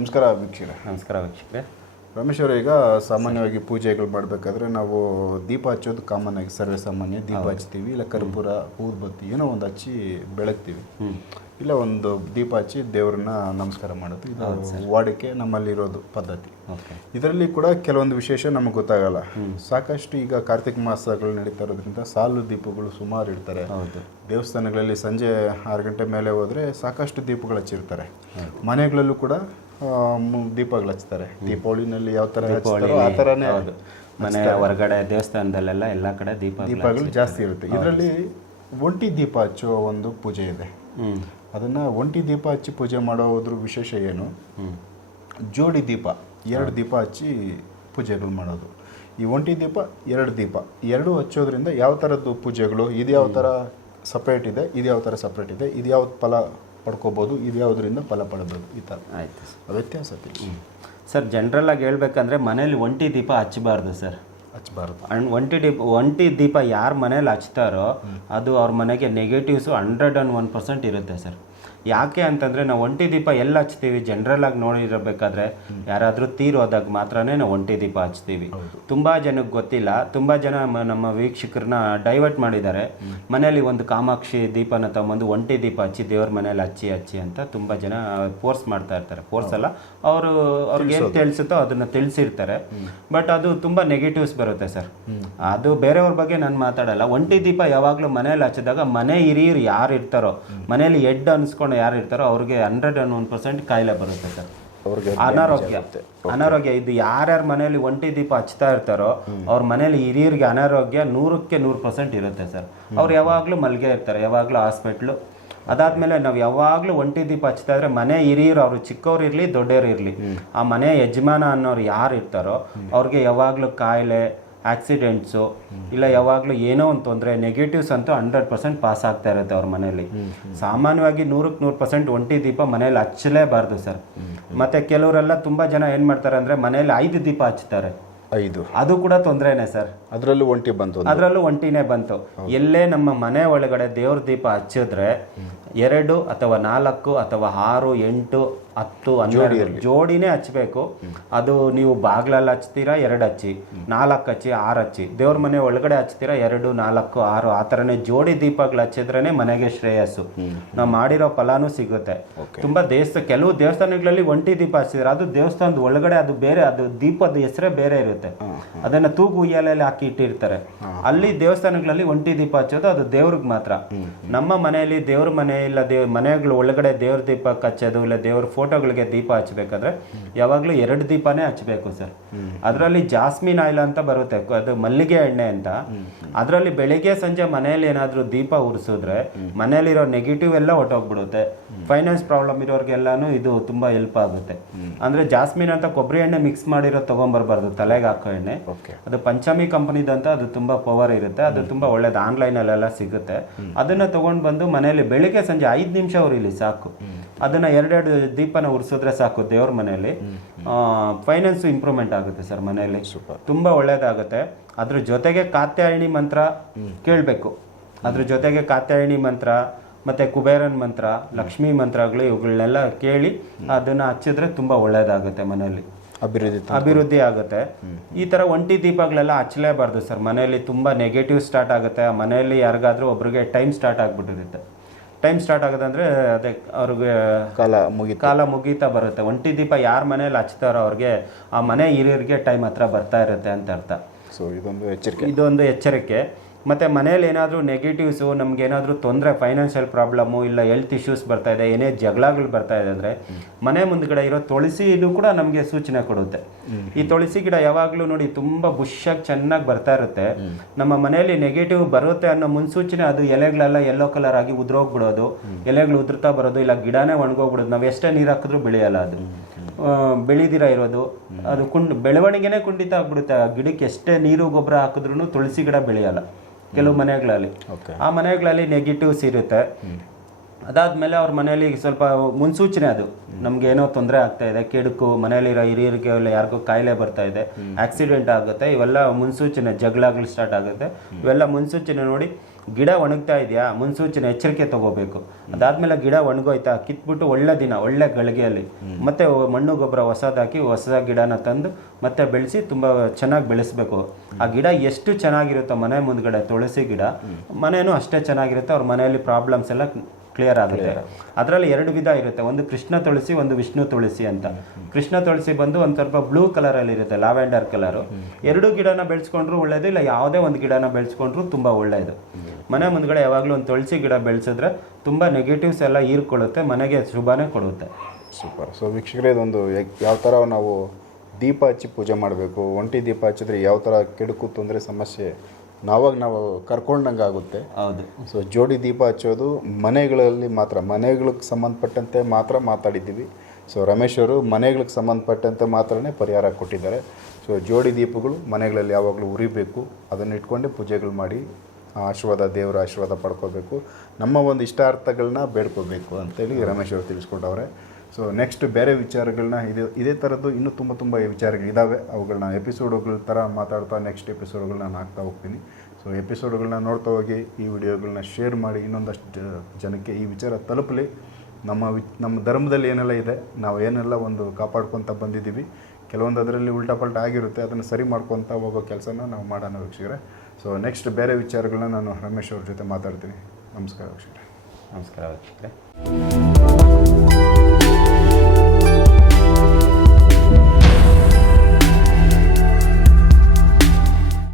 ನಮಸ್ಕಾರ ವೀಕ್ಷಕರೇ. ನಮಸ್ಕಾರ ವೀಕ್ಷಕರೇ. ರಮೇಶ್ ಅವರು ಈಗ ಸಾಮಾನ್ಯವಾಗಿ ಪೂಜೆಗಳು ಮಾಡಬೇಕಾದ್ರೆ ನಾವು ದೀಪ ಹಚ್ಚೋದು ಕಾಮನ್ ಆಗಿ ಸರ್ವೇ ಸಾಮಾನ್ಯ ದೀಪ ಹಚ್ತೀವಿ ಇಲ್ಲ ಕರ್ಪೂರ ಊದ್ಬತ್ತಿ ಏನೋ ಒಂದು ಹಚ್ಚಿ ಬೆಳಗ್ತೀವಿ. ಇಲ್ಲ ಒಂದು ದೀಪ ಹಚ್ಚಿ ದೇವ್ರನ್ನ ನಮಸ್ಕಾರ ಮಾಡೋದು ಇದು ವಾಡಿಕೆ ನಮ್ಮಲ್ಲಿರೋದು ಪದ್ಧತಿ. ಇದರಲ್ಲಿ ಕೂಡ ಕೆಲವೊಂದು ವಿಶೇಷ ನಮಗೆ ಗೊತ್ತಾಗಲ್ಲ. ಸಾಕಷ್ಟು ಈಗ ಕಾರ್ತಿಕ ಮಾಸಗಳು ನಡೀತಾ ಇರೋದ್ರಿಂದ ಸಾಲು ದೀಪಗಳು ಸುಮಾರು ಇಡ್ತಾರೆ. ದೇವಸ್ಥಾನಗಳಲ್ಲಿ ಸಂಜೆ ಆರು ಗಂಟೆ ಮೇಲೆ ಹೋದ್ರೆ ಸಾಕಷ್ಟು ದೀಪಗಳು ಹಚ್ಚಿರ್ತಾರೆ. ಮನೆಗಳಲ್ಲೂ ಕೂಡ ದೀಪಗಳು ಹಚ್ತಾರೆ. ದೀಪಾವಳಿನಲ್ಲಿ ಯಾವ ಥರ ಹಚ್ತಾರೋ ಆ ಥರನೇ ಮನೆ ಹೊರಗಡೆ ದೇವಸ್ಥಾನದಲ್ಲೆಲ್ಲ ಎಲ್ಲ ಕಡೆ ದೀಪ ದೀಪಗಳು ಜಾಸ್ತಿ ಇರುತ್ತೆ. ಇದರಲ್ಲಿ ಒಂಟಿ ದೀಪ ಹಚ್ಚುವ ಒಂದು ಪೂಜೆ ಇದೆ. ಅದನ್ನ ಅದನ್ನು ಒಂಟಿ ದೀಪ ಹಚ್ಚಿ ಪೂಜೆ ಮಾಡೋದ್ರ ವಿಶೇಷ ಏನು? ಜೋಡಿ ದೀಪ. ಎರಡು ದೀಪ ಹಚ್ಚಿ ಪೂಜೆಗಳು ಮಾಡೋದು. ಈ ಒಂಟಿ ದೀಪ ಎರಡು ದೀಪ. ಎರಡು ಹಚ್ಚೋದ್ರಿಂದ ಯಾವ ಥರದ್ದು ಪೂಜೆಗಳು? ಇದು ಯಾವ ಥರ ಸಪ್ರೇಟ್ ಇದೆ? ಇದು ಯಾವ ಥರ ಸಪ್ರೇಟ್ ಇದೆ? ಇದು ಯಾವ ಫಲ ಪಡ್ಕೋಬೋದು. ಇದು ಯಾವುದರಿಂದ ಫಲ ಪಡಬೇಕು? ಈ ಥರ ಆಯಿತು ವ್ಯತ್ಯಾಸ ಸರ್ ಸರ್ ಆಗಿ ಹೇಳ್ಬೇಕಂದ್ರೆ ಮನೇಲಿ ಒಂಟಿ ದೀಪ ಹಚ್ಚಬಾರ್ದು ಸರ್. ಹಚ್ಚಬಾರ್ದು ಅಂಡ್ ಒಂಟಿ ದೀಪ ಒಂಟಿ ದೀಪ ಯಾರು ಮನೇಲಿ ಹಚ್ತಾರೋ ಅದು ಅವ್ರ ಮನೆಗೆ negatives hundred and one percent ಇರುತ್ತೆ ಸರ್. ಯಾಕೆ ಅಂತಂದರೆ ನಾವು ಒಂಟಿ ದೀಪ ಎಲ್ಲ ಹಚ್ತೀವಿ? ಜನರಲ್ಲಾಗಿ ನೋಡಿರಬೇಕಾದ್ರೆ ಯಾರಾದರೂ ತೀರೋದಾಗ ಮಾತ್ರನೇ ನಾವು ಒಂಟಿ ದೀಪ ಹಚ್ತೀವಿ. ತುಂಬ ಜನಕ್ಕೆ ಗೊತ್ತಿಲ್ಲ. ತುಂಬ ಜನ ನಮ್ಮ ವೀಕ್ಷಕರನ್ನ ಡೈವರ್ಟ್ ಮಾಡಿದ್ದಾರೆ. ಮನೇಲಿ ಒಂದು ಕಾಮಾಕ್ಷಿ ದೀಪನ ತಗೊಂಬಂದು ಒಂಟಿ ದೀಪ ಹಚ್ಚಿ ದೇವ್ರ ಮನೇಲಿ ಹಚ್ಚಿ ಹಚ್ಚಿ ಅಂತ ತುಂಬ ಜನ ಫೋರ್ಸ್ ಮಾಡ್ತಾ ಇರ್ತಾರೆ. ಫೋರ್ಸ್ ಅಲ್ಲ ಅವರು ಅವ್ರಿಗೆ ಏನು ತಿಳಿಸುತ್ತೋ ಅದನ್ನ ತಿಳಿಸಿರ್ತಾರೆ. ಬಟ್ ಅದು ತುಂಬ ನೆಗೆಟಿವ್ಸ್ ಬರುತ್ತೆ ಸರ್. ಅದು ಬೇರೆಯವ್ರ ಬಗ್ಗೆ ನಾನು ಮಾತಾಡಲ್ಲ. ಒಂಟಿ ದೀಪ ಯಾವಾಗಲೂ ಮನೇಲಿ ಹಚ್ಚಿದಾಗ ಮನೆ ಹಿರಿಯರು ಯಾರು ಇರ್ತಾರೋ ಮನೇಲಿ ಎಡ್ ಅನ್ಸ್ಕೊಂಡು ಯಾರು ಇರ್ತಾರೋ ಅವ್ರಿಗೆ ಹಂಡ್ರೆಡ್ ಆ್ಯಂಡ್ ಒನ್ ಪರ್ಸೆಂಟ್ ಕಾಯಿಲೆ ಬರುತ್ತೆ ಸರ್. ಅವ್ರಿಗೆ ಅನಾರೋಗ್ಯ. ಅನಾರೋಗ್ಯ ಇದು ಯಾರ್ಯಾರ ಮನೆಯಲ್ಲಿ ಒಂಟಿ ದೀಪ ಹಚ್ತಾ ಇರ್ತಾರೋ ಅವ್ರ ಮನೇಲಿ ಹಿರಿಯರಿಗೆ ಅನಾರೋಗ್ಯ ನೂರಕ್ಕೆ ನೂರು ಪರ್ಸೆಂಟ್ ಇರುತ್ತೆ ಸರ್. ಅವ್ರು ಯಾವಾಗಲೂ ಮಲ್ಗೆ ಇರ್ತಾರೆ ಯಾವಾಗಲೂ ಹಾಸ್ಪಿಟ್ಲು. ಅದಾದ್ಮೇಲೆ ನಾವು ಯಾವಾಗಲೂ ಒಂಟಿ ದೀಪ ಹಚ್ತಾ ಇದ್ರೆ ಮನೆ ಹಿರಿಯರು ಅವರು ಚಿಕ್ಕವ್ರು ಇರಲಿ ದೊಡ್ಡವ್ರು ಇರಲಿ. ಆ ಮನೆ ಯಜಮಾನ ಅನ್ನೋರು ಯಾರು ಇರ್ತಾರೋ ಅವ್ರಿಗೆ ಯಾವಾಗಲೂ ಕಾಯಿಲೆ ಆಕ್ಸಿಡೆಂಟ್ಸು ಇಲ್ಲ ಯಾವಾಗಲೂ ಏನೋ ಒಂದು ತೊಂದರೆ ನೆಗೆಟಿವ್ಸ್ ಅಂತೂ ಹಂಡ್ರೆಡ್ ಪರ್ಸೆಂಟ್ ಪಾಸ್ ಆಗ್ತಾ ಇರುತ್ತೆ ಅವ್ರ ಮನೇಲಿ ಸಾಮಾನ್ಯವಾಗಿ ನೂರಕ್ಕೆ ನೂರು ಪರ್ಸೆಂಟ್ ಒಂಟಿ ದೀಪ ಮನೇಲಿ ಹಚ್ಚಲೇಬಾರ್ದು ಸರ್. ಮತ್ತೆ ಕೆಲವರೆಲ್ಲ ತುಂಬ ಜನ ಏನು ಮಾಡ್ತಾರೆ ಅಂದರೆ ಮನೇಲಿ ಐದು ದೀಪ ಹಚ್ತಾರೆ. ಐದು. ಅದು ಕೂಡ ತೊಂದರೆನೇ ಸರ್. ಅದರಲ್ಲೂ ಒಂಟಿ ಬಂತು. ಅದರಲ್ಲೂ ಒಂಟಿನೇ ಬಂತು. ಎಲ್ಲೇ ನಮ್ಮ ಮನೆ ಒಳಗಡೆ ದೇವ್ರ ದೀಪ ಹಚ್ಚಿದ್ರೆ ಎರಡು ಅಥವಾ ನಾಲ್ಕು ಅಥವಾ ಆರು ಎಂಟು ಹತ್ತು ಹನ್ನೆರಡು ಜೋಡಿನೇ ಹಚ್ಬೇಕು. ಅದು ನೀವು ಬಾಗ್ಲಲ್ಲಿ ಹಚ್ತೀರಾ? ಎರಡು ಹಚ್ಚಿ. ನಾಲ್ಕು ಹಚ್ಚಿ ಆರು ಹಚ್ಚಿ. ದೇವ್ರ ಮನೆ ಒಳಗಡೆ ಹಚ್ತೀರಾ? ಎರಡು ನಾಲ್ಕು ಆರು. ಆ ಥರನೇ ಜೋಡಿ ದೀಪಗಳು ಹಚ್ಚಿದ್ರೇ ಮನೆಗೆ ಶ್ರೇಯಸ್ಸು. ನಾವು ಮಾಡಿರೋ ಫಲಾನು ಸಿಗುತ್ತೆ. ತುಂಬಾ ದೇವಸ್ಥ ಕೆಲವು ದೇವಸ್ಥಾನಗಳಲ್ಲಿ ಒಂಟಿ ದೀಪ ಹಚ್ಚಿದ್ರೆ ಅದು ದೇವಸ್ಥಾನದ ಒಳಗಡೆ ಅದು ಬೇರೆ ಅದು ದೀಪದ ಹೆಸರೇ ಬೇರೆ ಇರುತ್ತೆ. ಅದನ್ನ ತೂಗು ಉಯ್ಯಾಲೆಯಲ್ಲಿ ಹಾಕಿ ಇಟ್ಟಿರ್ತಾರೆ. ಅಲ್ಲಿ ದೇವಸ್ಥಾನಗಳಲ್ಲಿ ಒಂಟಿ ದೀಪ ಹಚ್ಚೋದು ಅದು ದೇವ್ರಿಗೆ ಮಾತ್ರ. ನಮ್ಮ ಮನೆಯಲ್ಲಿ ದೇವ್ರ ಮನೆ ಇಲ್ಲ ದೇವ್ ಮನೆಗಳ ಒಳಗಡೆ ದೇವ್ರ ದೀಪ ಹಚ್ಚೋದು ಇಲ್ಲ ದೇವ್ರ ಫೋಟೋಗಳಿಗೆ ದೀಪ ಹಚ್ಚಬೇಕಾದ್ರೆ ಯಾವಾಗಲೂ ಎರಡು ದೀಪನೇ ಹಚ್ಚಬೇಕು ಸರ್. ಅದರಲ್ಲಿ ಜಾಸ್ಮಿನ್ ಆಯಿಲ್ ಅಂತ ಬರುತ್ತೆ ಅದು ಮಲ್ಲಿಗೆ ಎಣ್ಣೆ ಅಂತ. ಅದರಲ್ಲಿ ಬೆಳಿಗ್ಗೆ ಸಂಜೆ ಮನೆಯಲ್ಲಿ ಏನಾದರೂ ದೀಪ ಉರಿಸಿದ್ರೆ ಮನೆಯಲ್ಲಿರೋ ನೆಗೆಟಿವ್ ಎಲ್ಲ ಹೊಟ್ಟೋಗ್ಬಿಡುತ್ತೆ ಫೈನಾನ್ಸ್ ಪ್ರಾಬ್ಲಮ್ ಇರೋರಿಗೆಲ್ಲಾನು ಇದು ತುಂಬಾ ಹೆಲ್ಪ್ ಆಗುತ್ತೆ. ಅಂದ್ರೆ ಜಾಸ್ಮಿನ್ ಅಂತ ಕೊಬ್ಬರಿ ಎಣ್ಣೆ ಮಿಕ್ಸ್ ಮಾಡಿರೋ ತೊಗೊಂಬರ್ಬಾರ್ದು ತಲೆಗೆ ಹಾಕೋ ಎಣ್ಣೆ. ಅದು ಪಂಚಮಿ ಕಂಪನಿದಂತ ಅದು ತುಂಬಾ ಪವರ್ ಇರುತ್ತೆ ಅದು ತುಂಬಾ ಒಳ್ಳೇದು ಆನ್ಲೈನ್ ಅಲ್ಲೆಲ್ಲ ಸಿಗುತ್ತೆ. ಅದನ್ನ ತೊಗೊಂಡು ಬಂದು ಮನೆಯಲ್ಲಿ ಬೆಳಿಗ್ಗೆ ಸಂಜೆ ಐದು ನಿಮಿಷ ಉರಿಲಿ ಸಾಕು. ಅದನ್ನ ಎರಡೆರಡು ದೀಪನ ಉರಿಸಿದ್ರೆ ಸಾಕು ದೇವ್ರ ಮನೆಯಲ್ಲಿ. ಫೈನಾನ್ಸ್ ಇಂಪ್ರೂವ್ಮೆಂಟ್ ಆಗುತ್ತೆ ಸರ್ ಮನೆಯಲ್ಲಿ. ತುಂಬಾ ಒಳ್ಳೇದಾಗುತ್ತೆ. ಅದ್ರ ಜೊತೆಗೆ ಕಾತ್ಯಾಯಣಿ ಮಂತ್ರ ಕೇಳಬೇಕು. ಅದ್ರ ಜೊತೆಗೆ ಕಾತ್ಯಾಯಣಿ ಮಂತ್ರ ಮತ್ತೆ ಕುಬೇರನ್ ಮಂತ್ರ ಲಕ್ಷ್ಮೀ ಮಂತ್ರಗಳು ಇವುಗಳನ್ನೆಲ್ಲ ಕೇಳಿ ಅದನ್ನ ಹಚ್ಚಿದ್ರೆ ತುಂಬಾ ಒಳ್ಳೇದಾಗುತ್ತೆ ಮನೆಯಲ್ಲಿ. ಅಭಿವೃದ್ಧಿ ಅಭಿವೃದ್ಧಿ ಆಗುತ್ತೆ. ಈ ತರ ಒಂಟಿ ದೀಪಗಳೆಲ್ಲ ಹಚ್ಚಲೇಬಾರ್ದು ಸರ್ ಮನೆಯಲ್ಲಿ ತುಂಬಾ ನೆಗೆಟಿವ್ ಸ್ಟಾರ್ಟ್ ಆಗುತ್ತೆ. ಆ ಮನೆಯಲ್ಲಿ ಯಾರಿಗಾದ್ರೂ ಒಬ್ರಿಗೆ ಟೈಮ್ ಸ್ಟಾರ್ಟ್ ಆಗ್ಬಿಟ್ಟಿರುತ್ತೆ. ಟೈಮ್ ಸ್ಟಾರ್ಟ್ ಆಗೋದಂದ್ರೆ ಅದೇ ಅವ್ರಿಗೆ ಕಾಲ ಮುಗಿ ಕಾಲ ಮುಗೀತಾ ಬರುತ್ತೆ. ಒಂಟಿ ದೀಪ ಯಾರ ಮನೇಲಿ ಹಚ್ತಾರೋ ಅವ್ರಿಗೆ ಆ ಮನೆ ಹಿರಿಯರಿಗೆ ಟೈಮ್ ಹತ್ರ ಬರ್ತಾ ಇರುತ್ತೆ ಅಂತ ಅರ್ಥ. ಸೊ ಇದೊಂದು ಎಚ್ಚರಿಕೆ. ಇದೊಂದು ಎಚ್ಚರಿಕೆ. ಮತ್ತೆ ಮನೇಲಿ ಏನಾದರೂ ನೆಗೆಟಿವ್ಸು ನಮಗೇನಾದರೂ ತೊಂದರೆ ಫೈನಾನ್ಷಿಯಲ್ ಪ್ರಾಬ್ಲಮ್ಮು ಇಲ್ಲ ಹೆಲ್ತ್ ಇಶ್ಯೂಸ್ ಬರ್ತಾ ಇದೆ, ಏನೇ ಜಗಳಗಳು ಬರ್ತಾ ಇದೆ ಅಂದರೆ ಮನೆ ಮುಂದ್ಗಡೆ ಇರೋ ತುಳಸಿ ಇದು ಕೂಡ ನಮಗೆ ಸೂಚನೆ ಕೊಡುತ್ತೆ. ಈ ತುಳಸಿ ಗಿಡ ಯಾವಾಗಲೂ ನೋಡಿ ತುಂಬ ಬುಷ್ಯಾಗಿ ಚೆನ್ನಾಗಿ ಬರ್ತಾ ಇರುತ್ತೆ. ನಮ್ಮ ಮನೆಯಲ್ಲಿ ನೆಗೆಟಿವ್ ಬರುತ್ತೆ ಅನ್ನೋ ಮುನ್ಸೂಚನೆ ಅದು ಎಲೆಗಳೆಲ್ಲ ಯೆಲ್ಲೋ ಕಲರ್ ಆಗಿ ಉದುರೋಗ್ಬಿಡೋದು, ಎಲೆಗಳು ಉದುರ್ತಾ ಬರೋದು, ಇಲ್ಲ ಗಿಡನೇ ಒಣಗೋಗ್ಬಿಡೋದು, ನಾವು ಎಷ್ಟೇ ನೀರು ಹಾಕಿದ್ರೂ ಬೆಳೆಯಲ್ಲ ಅದು. ಬೆಳೀದಿರ ಇರೋದು, ಅದು ಕುಂಡ್ ಬೆಳವಣಿಗೆನೇ ಕುಂಠಿತ ಆಗ್ಬಿಡುತ್ತೆ. ಆ ಗಿಡಕ್ಕೆ ಎಷ್ಟೇ ನೀರು, ಗೊಬ್ಬರ ಹಾಕಿದ್ರು ತುಳಸಿ ಗಿಡ ಬೆಳೆಯಲ್ಲ. ಕೆಲವು ಮನೆಗಳಲ್ಲಿ. ಆ ಮನೆಗಳಲ್ಲಿ ನೆಗೆಟಿವ್ಸ್ ಇರುತ್ತೆ. ಅದಾದ್ಮೇಲೆ ಅವ್ರ ಮನೆಯಲ್ಲಿ ಸ್ವಲ್ಪ ಮುನ್ಸೂಚನೆ ಅದು. ನಮ್ಗೆ ಏನೋ ತೊಂದರೆ ಆಗ್ತಾ ಇದೆ ಕೆಡುಕು ಮನೆಯಲ್ಲಿರೋ ಹಿರಿಯರಿಗೆ ಯಾರಿಗೂ ಕಾಯಿಲೆ ಬರ್ತಾ ಇದೆ ಆಕ್ಸಿಡೆಂಟ್ ಆಗುತ್ತೆ ಇವೆಲ್ಲ ಮುನ್ಸೂಚನೆ ಜಗಳಗಳು ಸ್ಟಾರ್ಟ್ ಆಗುತ್ತೆ. ಇವೆಲ್ಲ ಮುನ್ಸೂಚನೆ ನೋಡಿ ಗಿಡ ಒಣಗ್ತಾ ಇದೆಯಾ? ಮುನ್ಸೂಚನೆ ಎಚ್ಚರಿಕೆ ತಗೋಬೇಕು. ಅದಾದ್ಮೇಲೆ ಗಿಡ ಒಣಗೋಯ್ತಾ? ಕಿತ್ಬಿಟ್ಟು ಒಳ್ಳೆ ದಿನ ಒಳ್ಳೆ ಗಳಿಗೆಯಲ್ಲಿ. ಮತ್ತೆ ಮಣ್ಣು ಗೊಬ್ಬರ ಹೊಸದಾಕಿ ಹೊಸ ಗಿಡನ ತಂದು ಮತ್ತೆ ಬೆಳೆಸಿ ತುಂಬ ಚೆನ್ನಾಗಿ ಬೆಳೆಸಬೇಕು. ಆ ಗಿಡ ಎಷ್ಟು ಚೆನ್ನಾಗಿರುತ್ತೋ ಮನೆ ಮುಂದ್ಗಡೆ ತುಳಸಿ ಗಿಡ ಮನೇನೂ ಅಷ್ಟೇ ಚೆನ್ನಾಗಿರುತ್ತೆ. ಅವ್ರ ಮನೆಯಲ್ಲಿ ಪ್ರಾಬ್ಲಮ್ಸ್ ಎಲ್ಲ ಕ್ಲಿಯರ್ ಆಗುತ್ತೆ. ಅದರಲ್ಲಿ ಎರಡು ವಿಧ ಇರುತ್ತೆ. ಒಂದು ಕೃಷ್ಣ ತುಳಸಿ ಒಂದು ವಿಷ್ಣು ತುಳಸಿ ಅಂತ. ಕೃಷ್ಣ ತುಳಸಿ ಬಂದು ಒಂದು ಸ್ವಲ್ಪ ಬ್ಲೂ ಕಲರ್ ಅಲ್ಲಿ ಇರುತ್ತೆ ಲಾವೆಂಡರ್ ಕಲರು ಎರಡು ಗಿಡನ ಬೆಳೆಸ್ಕೊಂಡ್ರು ಒಳ್ಳೇದು ಇಲ್ಲ ಯಾವುದೇ ಒಂದು ಗಿಡನ ಬೆಳೆಸ್ಕೊಂಡ್ರು ತುಂಬಾ ಒಳ್ಳೇದು. ಮನೆ ಮುಂದ್ಗಡೆ ಯಾವಾಗಲೂ ಒಂದು ತುಳಸಿ ಗಿಡ ಬೆಳೆಸಿದ್ರೆ ತುಂಬ ನೆಗೆಟಿವ್ಸ್ ಎಲ್ಲ ಹೀರ್ಕೊಳ್ಳುತ್ತೆ ಮನೆಗೆ ಶುಭನೇ ಕೊಡುತ್ತೆ. ಸೂಪರ್ ಸೊ ವೀಕ್ಷಕರೇ ಇದೊಂದು ಯಾವ ಥರ ನಾವು ದೀಪ ಹಚ್ಚಿ ಪೂಜೆ ಮಾಡಬೇಕು ಒಂಟಿ ದೀಪ ಹಚ್ಚಿದ್ರೆ ಯಾವ ಥರ ಕೆಡುಕು ತೊಂದರೆ ಸಮಸ್ಯೆ ನಾವಾಗ ನಾವು ಕರ್ಕೊಂಡಂಗೆ ಆಗುತ್ತೆ. ಹೌದು. ಸೊ ಜೋಡಿ ದೀಪ ಹಚ್ಚೋದು ಮನೆಗಳಲ್ಲಿ ಮಾತ್ರ ಮನೆಗಳಿಗೆ ಸಂಬಂಧಪಟ್ಟಂತೆ ಮಾತ್ರ ಮಾತಾಡಿದ್ದೀವಿ. ಸೊ ರಮೇಶ್ ಅವರು ಮನೆಗಳಿಗೆ ಸಂಬಂಧಪಟ್ಟಂತೆ ಮಾತ್ರನೇ ಪರಿಹಾರ ಕೊಟ್ಟಿದ್ದಾರೆ. ಸೊ ಜೋಡಿ ದೀಪಗಳು ಮನೆಗಳಲ್ಲಿ ಯಾವಾಗಲೂ ಉರಿಬೇಕು ಅದನ್ನು ಇಟ್ಕೊಂಡೇ ಪೂಜೆಗಳು ಮಾಡಿ ಆಶೀರ್ವಾದ, ದೇವರ ಆಶೀರ್ವಾದ ಪಡ್ಕೋಬೇಕು. ನಮ್ಮ ಒಂದು ಇಷ್ಟಾರ್ಥಗಳನ್ನ ಬೇಡ್ಕೋಬೇಕು ಅಂತೇಳಿ ರಮೇಶ್ ಅವರು ತಿಳಿಸ್ಕೊಟ್ಟವ್ರೆ ಸೊ ನೆಕ್ಸ್ಟ್ ಬೇರೆ ವಿಚಾರಗಳನ್ನ ಇದೇ ಇದೇ ಥರದ್ದು ಇನ್ನೂ ತುಂಬ ತುಂಬ ವಿಚಾರಗಳಿದ್ದಾವೆ ಅವುಗಳನ್ನ ಎಪಿಸೋಡುಗಳ ಥರ ಮಾತಾಡ್ತಾ ನೆಕ್ಸ್ಟ್ ಎಪಿಸೋಡ್ಗಳನ್ನ ನಾನು ಹಾಕ್ತಾ ಹೋಗ್ತೀನಿ. ಸೊ ಎಪಿಸೋಡ್ಗಳನ್ನ ನೋಡ್ತಾ ಹೋಗಿ, ಈ ವಿಡಿಯೋಗಳನ್ನ ಶೇರ್ ಮಾಡಿ, ಇನ್ನೊಂದಷ್ಟು ಜನಕ್ಕೆ ಈ ವಿಚಾರ ತಲುಪಲಿ. ನಮ್ಮ ವಿ, ನಮ್ಮ ಧರ್ಮದಲ್ಲಿ ಏನೆಲ್ಲ ಇದೆ, ನಾವು ಏನೆಲ್ಲ ಒಂದು ಕಾಪಾಡ್ಕೊತ ಬಂದಿದ್ದೀವಿ ಕೆಲವೊಂದು ಅದರಲ್ಲಿ ಉಲ್ಟಾ ಪಲ್ಟ ಆಗಿರುತ್ತೆ, ಅದನ್ನು ಸರಿ ಮಾಡ್ಕೊತ ಹೋಗೋ ಕೆಲಸನ ನಾವು ಮಾಡೋಣ ವೀಕ್ಷಕರೇ. ಸೊ ನೆಕ್ಸ್ಟ್ ಬೇರೆ ವಿಚಾರಗಳನ್ನ ನಾನು ರಮೇಶ್ ಅವ್ರ ಜೊತೆ ಮಾತಾಡ್ತೀನಿ. ನಮಸ್ಕಾರ ವೀಕ್ಷಕರೇ. ನಮಸ್ಕಾರ ವೀಕ್ಷಕರೇ.